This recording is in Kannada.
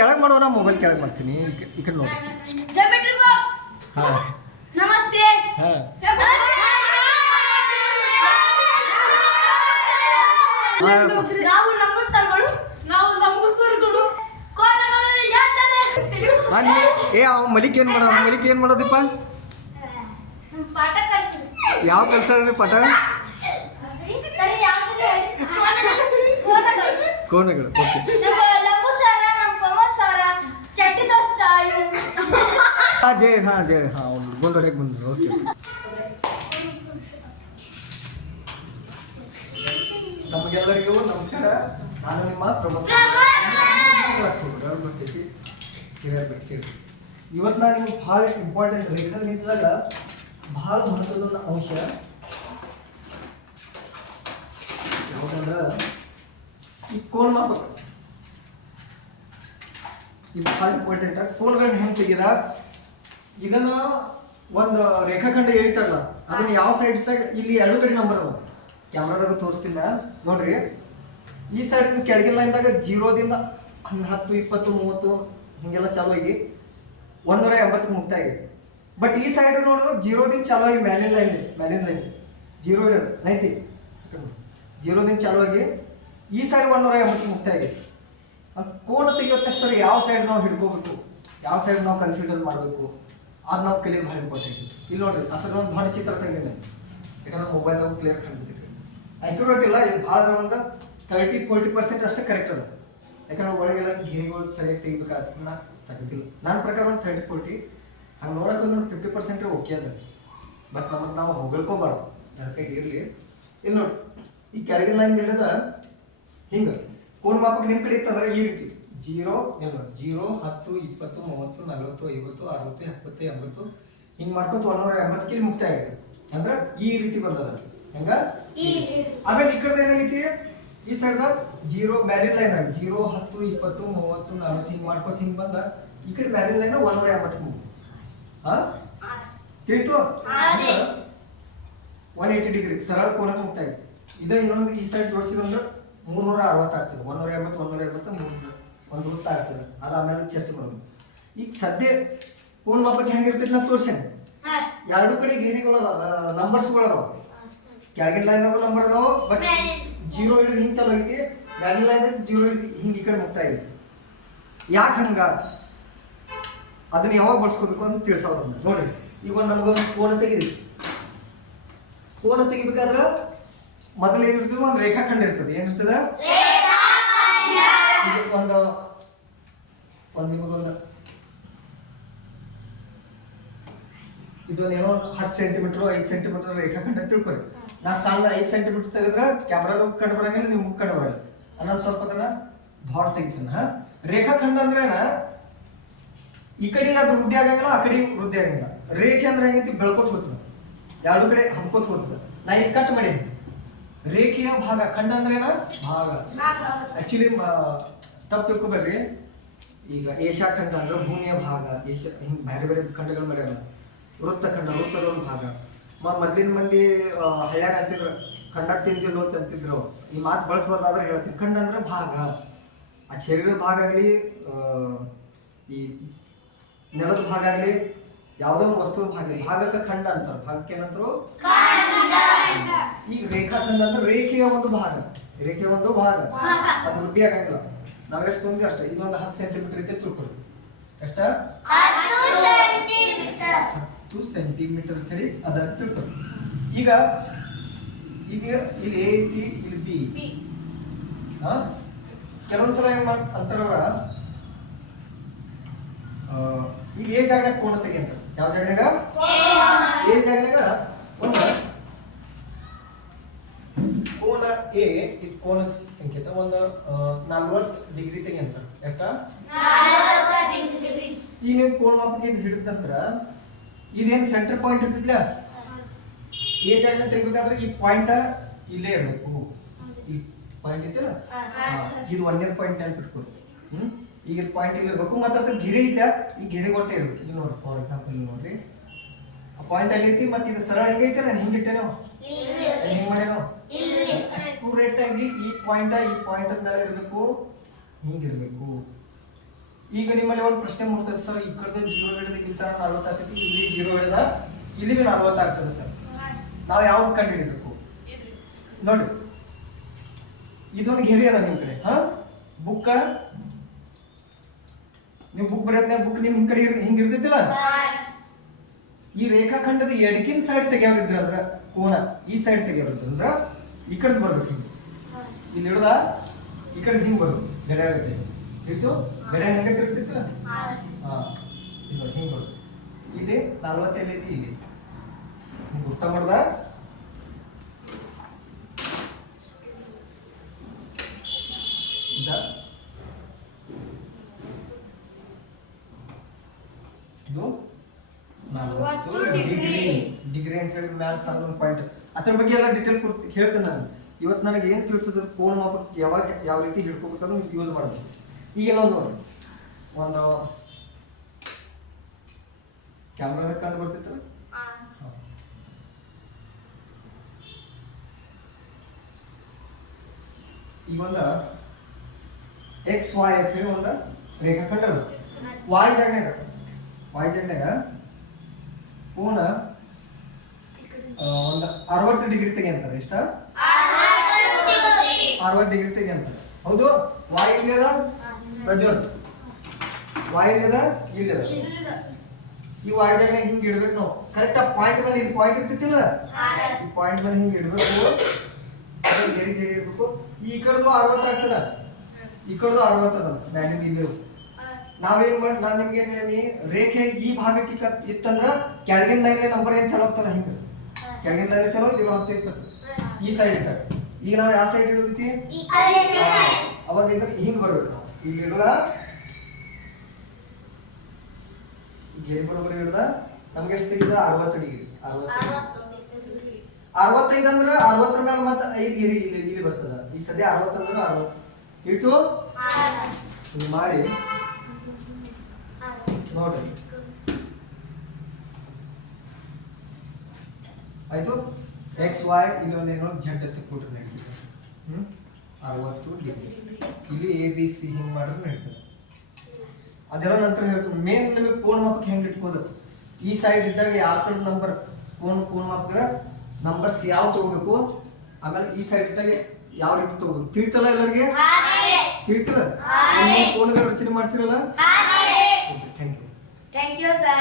ಕೆಳಗೆ ಮಾಡೋಣ ನಾ ಮೊಬೈಲ್ ಕೆಳಗೆ ಮಾಡ್ತೀನಿ? ಈ ಕಡೆ ನೋಡಿ. ಜಾಮೆಟ್ರಿ ಬಾಕ್ಸ್ ಹಾಂ. ನಮಸ್ತೆ. ಹಾಂ. ನಾವು ನಮ್ಮ ಸರ್ಗಳು. ನಾವು ನಮ್ಮ ಸರ್ಗಳು. ಕೋಟಗಳು ಯಾತನೆ. ಅಲ್ಲಿ ಏ ಅವ ಮಲಿಕ್ ಏನು ಮಾಡೋ ಮಲಿಕ್ ಏನು ಮಾಡೋದಿಪ್ಪ ಯಾವ ಕೆಲಸ. ರೀ ಪಟ ಸರಿ ಯಾವ್ದು? ಕೋಟಗಳು ಕೋಣಗಳು ಓಕೆ ನಮ್ಮ ಲಂಬು ಸರ ನಮ್ಮ ಪವ ಸರ ಚಟ್ಟಿ ದೋಸ್ತ ಇವ್ನು. ಹಾಂ ಜಯ ಹಾಂ ಜಯ ಹಾಂ. ಅವ್ನು ಹೇಗೆ ಬಂದ್ರು, ಓಕೆ. ನಮಗೆಲ್ಲರಿಗೂ ನಮಸ್ಕಾರ. ನಾನು ನಿಮ್ಮ ಬರ್ತೀವಿ. ಇವತ್ತು ನಾನು ನಿಮ್ಗೆ ಭಾಳ ಇಂಪಾರ್ಟೆಂಟ್ ರೇಖದಲ್ಲಿ ನಿಂತಾಗ ಭಾಳ ಮಹತ್ವದ ಅಂಶ ಈ ಕೋನ್ ಮಾಪಕ ಇದು ಭಾಳ ಇಂಪಾರ್ಟೆಂಟ್ ಕೋನ್ಗಳನ್ನ ಹೆಂಗೆ ತೆಗೀರ? ಇದನ್ನ ಒಂದು ರೇಖಾಖಂಡ ಹೇಳ್ತಾರಲ್ಲ, ಅದನ್ನ ಯಾವ ಸೈಡ್ ಇಲ್ಲಿ ಎರಡು ಕಡೆ ನಂಬರ್ ಅದ ಕ್ಯಾಮ್ರಾದಾಗ ತೋರಿಸ್ತಿಲ್ಲ. ನೋಡ್ರಿ. ಈ ಸೈಡ್ ಕೆಳಗಿನ ಲೈನ್ದಾಗ ಜೀರೋದಿಂದ ಹತ್ತು ಇಪ್ಪತ್ತು, ಮೂವತ್ತು ಹಿಂಗೆಲ್ಲ ಚಾಲು ಆಗಿ ಒಂದೂರ ಎಂಬತ್ತು ಮುಕ್ತಾಯ ಆಗಿದೆ ಬಟ್ ಈ ಸೈಡ್ ನೋಡು ಜೀರೋದಿಂದ ಚಾಲು ಆಗಿ ಮ್ಯಾಲಿನ ಲೈನ್ ಮ್ಯಾಲಿನ ಲೈನ್ ಜೀರೋ ನೈತಿ ಜೀರೋದಿಂದ ಚಾಲು ಆಗಿ ಈ ಸೈಡ್ ಒಂದೂರ ಎಂಬತ್ತು ಮುಕ್ತಾಯ ಆಗಿದೆ ಕೋಣ ತೆಗಿಯೋತ್ತೆ ಸರ್ ಯಾವ ಸೈಡ್ ನಾವು ಹಿಡ್ಕೋಬೇಕು? ಯಾವ ಸೈಡ್ ನಾವು ಕನ್ಸಿಡರ್ ಮಾಡಬೇಕು? ಅದು ನಾವು ಕ್ಲಿಯರ್ ಭಾಳ ಇಂಪಾರ್ಟೆಂಟ್ ಇಲ್ಲಿ ನೋಡ್ರಿ, ಅದ್ರ ಒಂದು ದೊಡ್ಡ ಚಿತ್ರ ತೆಗೆದೇನೆ ಯಾಕಂದ್ರೆ ಮೊಬೈಲ್ದಾಗ ಕ್ಲಿಯರ್ ಕಂಡಿದ್ದೀರಿ ಅಕ್ಯುರೇಟ್ ಇಲ್ಲ, ಇದು ಭಾಳ ಒಂದು ತರ್ಟಿ ಫೋರ್ಟಿ ಪರ್ಸೆಂಟ್ ಅಷ್ಟೇ ಕರೆಕ್ಟ್ ಅದ. ಯಾಕಂದ್ರೆ ಒಳಗೆಲ್ಲ ಗಿರಿಗಳು ಸರಿಯಾಗಿ ತೆಗಿಬೇಕಾದ ನಾ ತೆಗೆದಿಲ್ಲ. ನನ್ನ ಪ್ರಕಾರ ಒಂದು ತರ್ಟಿ ಫೋರ್ಟಿ ಹಂಗೆ ನೋಡೋಕೆ ಒಂದು ಫಿಫ್ಟಿ ಪರ್ಸೆಂಟ್ ಓಕೆ ಅದ. ಬಟ್ ನಮಗೆ ನಾವು ಹೊಗಳ್ಕೊಬಾರ್ದು. ಅದಕ್ಕೆ ಇರಲಿ. ಇಲ್ಲಿ ನೋಡಿ, ಈ ಕೆಳಗಿನ ಲೈನ್ ಇಲ್ಲದ ಹಿಂಗೆ. ಕೋನ್ ಮಾಪಕ ನಿಮ್ಮ ಕಡೆ ಇತ್ತಂದ್ರೆ ಈ ರೀತಿ. ಜೀರೋ ಏನು ಜೀರೋ ಹತ್ತು ಇಪ್ಪತ್ತು ಮೂವತ್ತು ನಲವತ್ತು ಐವತ್ತು ಅರವತ್ತು ಎಪ್ಪತ್ತು ಎಂಬತ್ತು. ಹಿಂಗೆ ಮಾಡ್ಕೊತ ಒಂದೂರ ಎಂಬತ್ತಕ್ಕೆ ಮುಕ್ತಾಯ ಆಗಿದೆ. ಅಂದ್ರೆ ಈ ರೀತಿ ಬಂದದ. ಹೆಂಗ? ಆಮೇಲೆ ಈ ಕಡೆ ಏನಾಗೈತಿ? ಈ ಸೈಡ್ ಜೀರೋ ಮ್ಯಾಲಿನ ಲೈನ್ ಆಗಿ ಜೀರೋ ಹತ್ತು ಇಪ್ಪತ್ತು ಮೂವತ್ತು ನಲವತ್ತು ಹಿಂಗೆ ಮಾಡ್ಕೊತ ಹಿಂಗೆ ಬಂದ. ಈ ಕಡೆ ಮ್ಯಾಲಿನ ಲೈನ್ ಒಂದೂರ ಎಂಬತ್ತು ಮುಗಿದು ಹಾ ತಿಳಿತು. ಒನ್ ಏಯ್ಟಿ ಡಿಗ್ರಿ ಸರಳ ಕೋನ ಮುಕ್ತಾಯ ಇದ ಇನ್ನೊಂದು ಈ ಸೈಡ್ ಜೋಡಿಸಿದ್ರೆ ಮೂರ್ನೂರ ಅರವತ್ತು ಆಗ್ತದೆ. ಒಂದೂರ ಎಂಬತ್ತು ಆಗ್ತದೆ. ಅದು ಆಮೇಲೆ ಚರ್ಚೆ ಮಾಡೋದು ಈಗ ಸದ್ಯ ಪೂರ್ಣ ಮಾಪಕ್ಕೆ ಹೆಂಗಿರ್ತೈತಿ ನಾ ತೋರ್ಸೇನೆ? ಎರಡು ಕಡೆ ಗೇರಿಗಳು ನಂಬರ್ಸ್ಗಳು ಅದಾವ. ಕೆಳಗಿನ ಅವ್ರ ನಂಬರ್ ಅದಾವ ಬಟ್. ಜೀರೋ ಹಿಡಿದು ಹಿಂಗೆ ಚಲೋ ಐತಿ ಮ್ಯಾಲಿನ ಲೈನ್ ಜೀರೋ ಹಿಡಿದು ಹಿಂಗೆ ಈ ಕಡೆ ಮುಕ್ತಾಯ ಐತಿ ಯಾಕೆ ಹಂಗ? ಅದನ್ನ ಯಾವಾಗ ಬಳಸ್ಕೋಬೇಕು ಅಂತ ತಿಳಿಸೋರು ನೋಡ್ರಿ ಈಗ ಒಂದು ನಮಗೊಂದು ಫೋನ್ ತೆಗಿರಿ. ಫೋನ್ ತೆಗಿಬೇಕಾದ್ರೆ ಮೊದಲು ಏನಿರ್ತದೆ ಒಂದು ರೇಖಾಖಂಡ ಇರ್ತದೆ. ಏನಿರ್ತದೆ ಇದು ಒಂದು ಒಂದು ನಿಮಗೊಂದು ಏನೋ ಹತ್ತು ಸೆಂಟಿಮೀಟರ್ ಐದು ಸೆಂಟಿಮೀಟರ್ ರೇಖಾಖಂಡ ಅಂತ ತಿಳ್ಕೊರಿ ನಾ ಸಣ್ಣ ಐದು ಸೆಂಟಿಮೀಟರ್ ತೆಗೆದ್ರೆ ಕ್ಯಾಮ್ರಾದ ಕಂಡು ಬರಂಗಿಲ್ಲ ನೀವು ಕಂಡು ಬರಲ್ಲ ಅನ್ನೋದು ಸ್ವಲ್ಪ ಅದನ್ನ ದೊಡ್ಡ ತೆಗಿತಾನ ರೇಖಾಖಂಡ ಅಂದ್ರೆ ಏನ? ಈ ಕಡೆ ಅದು ವೃದ್ಧಿ ಆಗಂಗಿಲ್ಲ ಆ ಕಡೆ ವೃದ್ಧಿ ಆಗಂಗಿಲ್ಲ. ರೇಖೆ ಅಂದ್ರೆ ಹೆಂಗೈತಿ? ಬೆಳ್ಕೊತ ಹೋಗ್ತದೆ. ಎರಡು ಕಡೆ ಹಮ್ಕೋತ ಹೋಗ್ತದೆ. ನಾ ಇಲ್ಲಿ ಕಟ್ ಮಾಡೀನಿ. ರೇಖೆಯ ಭಾಗ ಖಂಡ ಅಂದ್ರೆ ಏನ? ಭಾಗ. ಆಕ್ಚುಲಿ ತಪ್ಪು ತಿಳ್ಕೊಬೇಡ್ರಿ. ಈಗ ಏಷ್ಯಾ ಖಂಡ ಅಂದ್ರೆ ಭೂಮಿಯ ಭಾಗ. ಏಷ್ಯಾ ಹಿಂಗ್ ಬೇರೆ ಬೇರೆ ಖಂಡಗಳು ಮಾಡ್ಯಾರ. ವೃತ್ತ ವೃತ್ತದ ಒಂದು ಭಾಗ. ಮ ಮೊದ್ಲಿನ ಮಂದಿ ಹಳ್ಳ್ಯಾಗ ಅಂತಿದ್ರು, ಖಂಡ ತಿಂದಿಲ್ಲ ಅಂತ ಅಂತಿದ್ರು ಈ ಮಾತು ಬಳಸ್ಬಾರ್ದಾದ್ರೆ ಹೇಳ್ತೀನಿ. ಖಂಡ ಅಂದ್ರೆ ಭಾಗ. ಆ ಶರೀರದ ಭಾಗ ಆಗಲಿ ಈ ನೆಲದ ಭಾಗ ಆಗಲಿ, ಯಾವುದೋ ಒಂದು ವಸ್ತು ಭಾಗ ಭಾಗಕ್ಕೆ ಖಂಡ ಅಂತಾರೆ. ಭಾಗಕ್ಕೆ ಏನಂತರು? ಈ ರೇಖಾಖಂಡ ಅಂದ್ರೆ ರೇಖೆಯ ಒಂದು ಭಾಗ. ರೇಖೆಯ ಒಂದು ಭಾಗ. ಅದು ವೃದ್ಧಿ ಆಗಂಗಿಲ್ಲ. ನಾವ್ ಎಷ್ಟು ಅಷ್ಟೇ. ಇದೊಂದು ಹತ್ತು ಸೆಂಟಿಮೀಟರ್ ಐತೆ ತಿಳ್ಕೊಳ್ಳಿ ಎಷ್ಟ? ಹತ್ತು ಸೆಂಟಿಮೀಟರ್ ಅಂತ ಅದ ತಿಳ್ಕೊ ಈಗ ಈಗ ಇಲ್ಲಿ ಎ ಐತಿ ಇಲ್ಲಿ ಬಿ ಕೆಲವೊಂದ್ಸಲ ಏನ್ ಮಾಡ್ತಾರ ಅಂತಾರವ್ರ ಈಗ ಎ ಜಾಗನಾಗ ಕೋಣ ತೆಗಿ ಅಂತ ಯಾವ ಜಾಗನಾಗ ಎ ಜಾಗನಾಗ ಒಂದು. ಕೋನ ಎ ಇದು ಕೋನ ಸಂಕೇತ ಒಂದು ನಲ್ವತ್ತು ಡಿಗ್ರಿ ತೆಗಿ ಎಷ್ಟ ಯಾಕ ಈಗ ಕೋಣ ಮಾಪಕ್ಕೆ ಹಿಡಿದ ನಂತರ ಇದೇನು ಸೆಂಟರ್ ಪಾಯಿಂಟ್ ಇರ್ತಿದ್ಲ ಎ ಜಾಗ ತೆಗಿಬೇಕಾದ್ರೆ ಈ ಪಾಯಿಂಟ್ ಇಲ್ಲೇ ಇರಬೇಕು. ಈ ಪಾಯಿಂಟ್ ಇತ್ತಲ್ಲ ಇದು ಒಂದೇ ಪಾಯಿಂಟ್ ಅಂತ ಇಟ್ಕೊಳ್ ಈಗ ಇದು ಪಾಯಿಂಟ್ ಇಲ್ಲಿ ಇರಬೇಕು. ಮತ್ತೆ ಅದ್ರ ಗಿರಿ ಐತ್ಲ? ಈ ಗೆರೆ ಕೊಟ್ಟೆ ಇರಬೇಕು. ಇಲ್ಲಿ ನೋಡಿ ಫಾರ್ ಎಕ್ಸಾಂಪಲ್ ನೋಡ್ರಿ. ಆ ಪಾಯಿಂಟ್ ಅಲ್ಲಿ ಐತಿ ಮತ್ತೆ ಇದು ಸರಳ ಹೆಂಗೈತೆ ನಾನು? ಹಿಂಗಿಟ್ಟೆನೋ ಹಿಂಗೆ ಮಾಡ್ಯಾನೋ? ಅಕ್ಯುರೇಟ್ ಆಗಿ ಈ ಪಾಯಿಂಟ್ ಈ ಪಾಯಿಂಟ್ ಮೇಲೆ ಇರಬೇಕು. ಹಿಂಗಿರ್ಬೇಕು ಈಗ ನಿಮ್ಮಲ್ಲಿ ಒಂದು ಪ್ರಶ್ನೆ ಮೂಡ್ತದೆ ಸರ್. ಈ ಕಡೆ ಜೀರೋ ಹಿಡಿದಿಂತ ನಲ್ವತ್ತು ಆಗ್ತೈತಿ. ಇಲ್ಲಿ ಜೀರೋ ಹಿಡಿದ, ಇಲ್ಲಿ ಬಿ ಆಗ್ತದೆ ಸರ್. ನಾವು ಯಾವ್ದು ಕಂಡು ಹಿಡಿಬೇಕು ನೋಡಿ, ಇದೊಂದು ಗೆರೆ ಅದ ನಿಮ್ಮ ಕಡೆ. ಹಾ? ಬುಕ್ಕ? ನೀವು ಬುಕ್ ಬರೆಯೋದ್ನ ಬುಕ್ ನಿಮ್ ಹಿಂಗ್ ಕಡೆ ಹಿಂಗ್ ಇರ್ತೈತಿಲ್ಲ? ಈ ರೇಖಾಖಂಡದ ಎಡಕಿನ ಸೈಡ್ ತೆಗಿಯೋರಿದ್ರ ಅದ್ರ ಕೋಣ ಈ ಸೈಡ್ ತೆಗಿಯೋರಿದ್ರ ಅಂದ್ರ, ಈ ಕಡೆ ಬರ್ಬೇಕು ಇಲ್ಲಿ ಹಿಡ್ದ, ಈ ಕಡೆ ಹಿಂಗ್ ಬರ್ಬೇಕು. ಗೆರೆ ಇರ್ತು ಗಡೆ ಹೆಂಗ ತಿರುಗ್ತಿತ್ತಲ್ಲ ಹಾ. ಹಿಂಗ್ ಬರ್ಬೇಕು ಇಲ್ಲಿ ನಲ್ವತ್ತೆಲ್ಲಿ ಐತಿ ಇಲ್ಲಿ ಗುರ್ತ ಮಾಡ್ದ? ಇದು? ನಲವತ್ತು ನಲವತ್ತು ಡಿಗ್ರಿ. ಡಿಗ್ರಿ. ಅಂತ ಹೇಳಿದ ಮ್ಯಾಲ ಸಣ್ಣ ಪಾಯಿಂಟ್ ಅದ್ರ ಬಗ್ಗೆ ಎಲ್ಲ ಡಿಟೇಲ್ ಕೊಡ್ತೀನಿ ಹೇಳ್ತೇನೆ ನಾನು. ಇವತ್ತು ನನಗೆ ಏನು ತಿಳಿಸಿದ್ರು ಫೋನ್ ಮಾಪಕ್ಕೆ ಯಾವಾಗ ಯಾವ ರೀತಿ ಹಿಡ್ಕೋಬೇಕಂದ್ರೆ ಯೂಸ್ ಮಾಡೋದು. ಈಗ ನೋಡ್ರಿ ನೋಡಿ. ಒಂದು ಕ್ಯಾಮ್ರಾದಾಗ ಕಂಡು ಬರ್ತಿತ್ತು ಈಗ ಒಂದು ಎಕ್ಸ್ ವಾಯ್ ಅಂತ ಹೇಳಿ ಒಂದು ರೇಖಾಖಂಡ ಅದ. ವಾಯ್ ಜಾಗ ವಾಯ್ ಜಾಗನಾಗ ಪೂರ್ಣ ಒಂದು ಅರವತ್ತು ಡಿಗ್ರಿ ತೆಗೆಂತಾರೆ ಇಷ್ಟ ಅರವತ್ತು ಡಿಗ್ರಿ. ತೆಗೆಂತಾರೆ ಹೌದು? ವಾಯ್ ಅದ ಪ್ರಜ್ವಲ್ ವಾಯ್ ಇಲ್ಲಿ ಅದ ಇಲ್ಲಿ ಈ ವಾಯ್ ಜಾಗನಾಗ ಹಿಂಗೆ ಇಡ್ಬೇಕು ನಾವು. ಕರೆಕ್ಟ್ ಆ ಪಾಯಿಂಟ್ ಮೇಲೆ ಇದು ಪಾಯಿಂಟ್ ಇರ್ತಿತ್ತಿಲ್ಲ ಈ ಪಾಯಿಂಟ್ ಮೇಲೆ ಹಿಂಗೆ ಇಡಬೇಕು. ಸರಿ ಗೆರಿ ಗೆರಿ ಇಡ್ಬೇಕು. ಈ ಕಡೆದು ಅರವತ್ತು ಆಗ್ತದ? ಈ ಕಡೆದು ಅರವತ್ತು ಅದ. ಮ್ಯಾಲಿಂದ ಇಲ್ಲ ನಾವೇನ್ ಮಾಡಿ ನಾನು ನಿಮ್ಗೆ ಏನ್ ಹೇಳೀನಿ? ರೇಖೆ ಈ ಭಾಗಕ್ಕೆ ಇತ್ತಂದ್ರ ಕೆಳಗಿನ ಲೈನ್ ನಂಬರ್ ಏನ್ ಚಲೋ ಆಗ್ತಲ್ಲ ಹಿಂಗ? ಕೆಳಗಿನ ಲೈನ್ ಚಲೋ ಇಲ್ಲ ಹತ್ತು ಇಪ್ಪತ್ತು ಈ ಸೈಡ್ ಇಟ್ಟ ಈಗ ನಾವು ಯಾವ ಸೈಡ್ ಇಡೋದೈತಿ? ಅವಾಗ ಇದ್ರ ಹಿಂಗ್ ಬರ್ಬೇಕು. ನಾವು ಇಲ್ಲಿ ಇಡುವ ಗೆರೆ ಹಿಡ್ದ ನಮ್ಗೆ ಎಷ್ಟು ತೆಗಿದ ಅರವತ್ತು ಡಿಗ್ರಿ. ಅರವತ್ತು ಅರವತ್ತೈದು ಅಂದ್ರೆ ಅರವತ್ತರ ಮೇಲೆ ಮತ್ತೆ ಐದು ಗಿರಿ ಇಲ್ಲಿ ಇಲ್ಲಿ ಬರ್ತದ. ಈಗ ಸದ್ಯ ಅರವತ್ತಂದ್ರೆ ಅರವತ್ತು. ಇಟ್ಟು? ಮಾಡಿ. ನೋಡ್ರಿ. ಆಯ್ತು? ಎಕ್ಸ್ ವೈ ಇಲ್ಲೊಂದು ಏನೋ ಜಡ್ ಅಂತ ಕೊಟ್ರೆ ನಡೀತದೆ ಹ್ಮ್? ಅರವತ್ತು ಡಿಗ್ರಿ ಇಲ್ಲಿ ಎ ಬಿ ಸಿ ಹಿಂಗ್ ಮಾಡಿದ್ರೆ ನಡೀತದೆ. ಅದೆಲ್ಲ ನಂತರ ಹೇಳ್ತೀನಿ ಮೇನ್ ನಿಮಗೆ ಫೋನ್ ಮಾಪಕ್ಕೆ ಹೆಂಗೆ ಇಟ್ಕೋದು ಈ ಸೈಡ್ ಇದ್ದಾಗ ಯಾವ ಕಡೆ ನಂಬರ್ ಫೋನ್ ಫೋನ್ ಮಾಪಕ್ಕೆ ನಂಬರ್ಸ್ ಯಾವ ತಗೋಬೇಕು? ಆಮೇಲೆ ಈ ಸೈಡ್ ಇದ್ದಾಗ ಯಾವ ರೀತಿ ತಗೋಬೇಕು? ತಿಳ್ತಲ್ಲ ಎಲ್ಲರಿಗೆ? ತಿಳ್ತಿಲ್ಲ? ಪೂರ್ಣಗಳ ರಚನೆ ಮಾಡ್ತಿರಲ್ಲ? Thank you thank you sir.